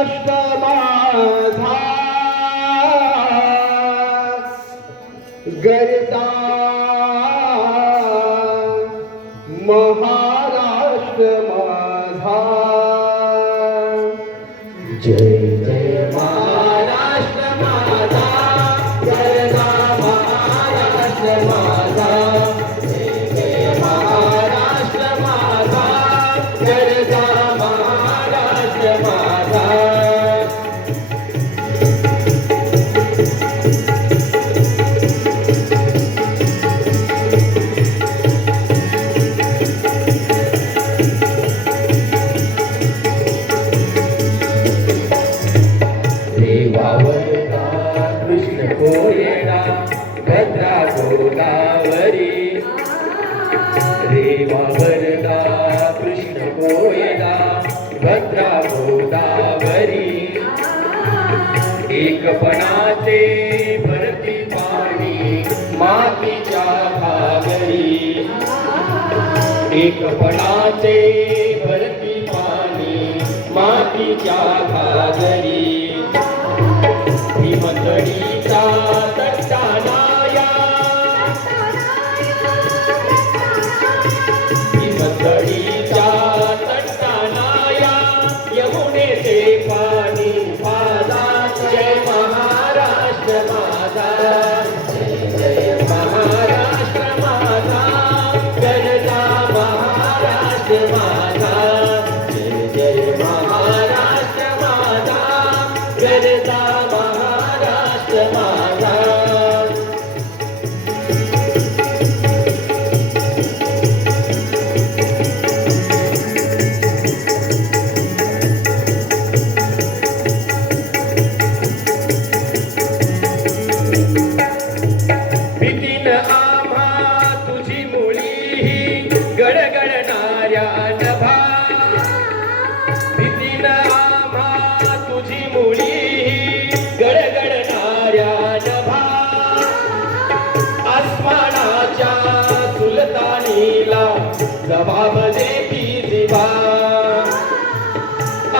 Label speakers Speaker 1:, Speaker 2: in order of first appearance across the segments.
Speaker 1: महाराष्ट्र माझा गरजा महाराष्ट्र माझा जय जय महाराष्ट्र माझा गरजा महाराष्ट्र माझा जय जय महाराष्ट्र माझा गरजा एकपणाचे भरती पाणी मातीच्या भागरी एकपणाचे भरती पाणी मातीच्या घागरी. भीमतडीचा तट्टानाया भीमतडीच्या तट्टानाया यमुने ते মহা जबाब देती जिवा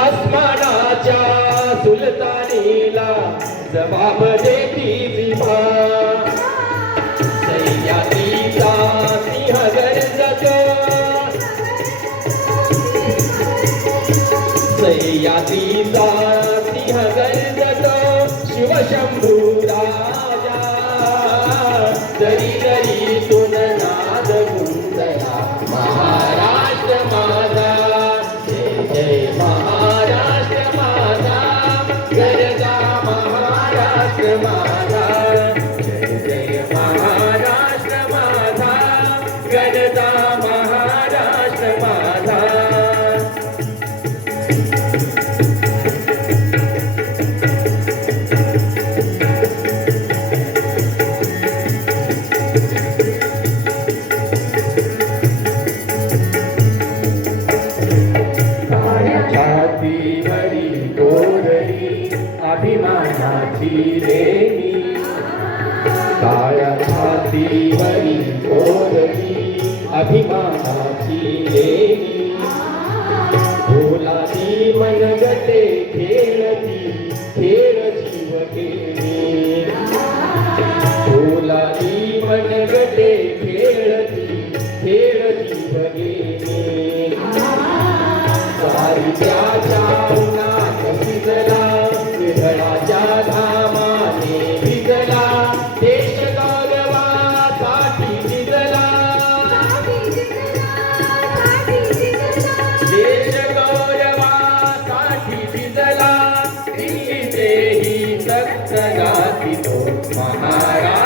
Speaker 1: आसमानाच्या सुलतानीला जबाब देती जिवा सह्याद्रीचा सिंह गर्जतो सह्याद्रीचा सिंह गर्जतो शिवशंभू राजा. जरी जरी तुन महाराष्ट्र अभिमानाची रेणी काळ्या छाती भरी गोरली अभिमानाची रेणी फुलाची खेळती खेळ महाराष्ट्र